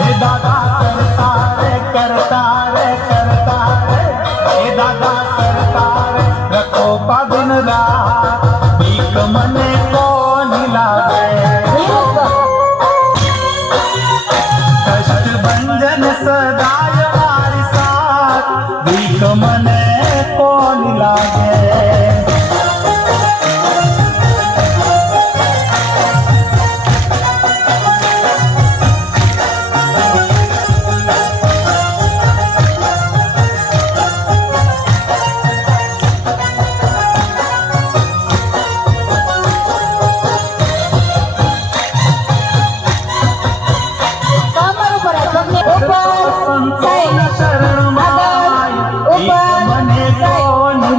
हे दादा करता रे हे दादा करता रे रखो पा दिन रात भीख मने कोन लागे कष्ट भंजन सदाय मारी साथ भीख मने कोन लागे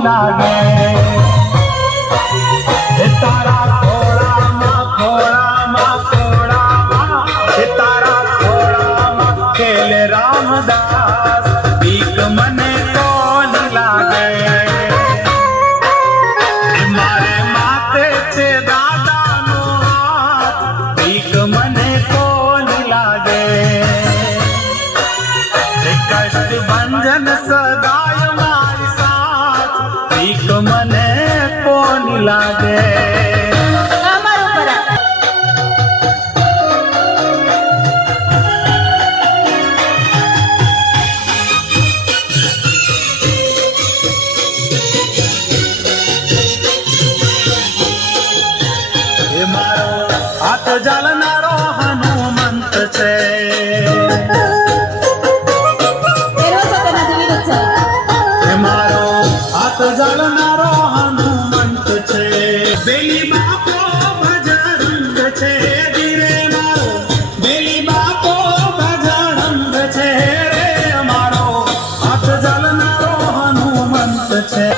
लागे तारा खोड़ा तारा खोड़ा खेल रामदास भीख मने कौन लागे मारे माते छे दादा नो हाथ भीख मने कौन लागे कष्ट भंजन सदाय मारी साथ भीख मने कोन लागे हे मारो हाथ जालनारो हनुमंत छे मारो हाथ जालनारो हनुमंत छे बेली बापो भजरंग छे धीरे मारो बेली बापो भजरंग छे रे मारो हाथ जालनारो हनुमंत छे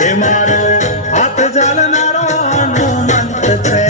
हे मारो हाथ जालनारो हनुमंत छे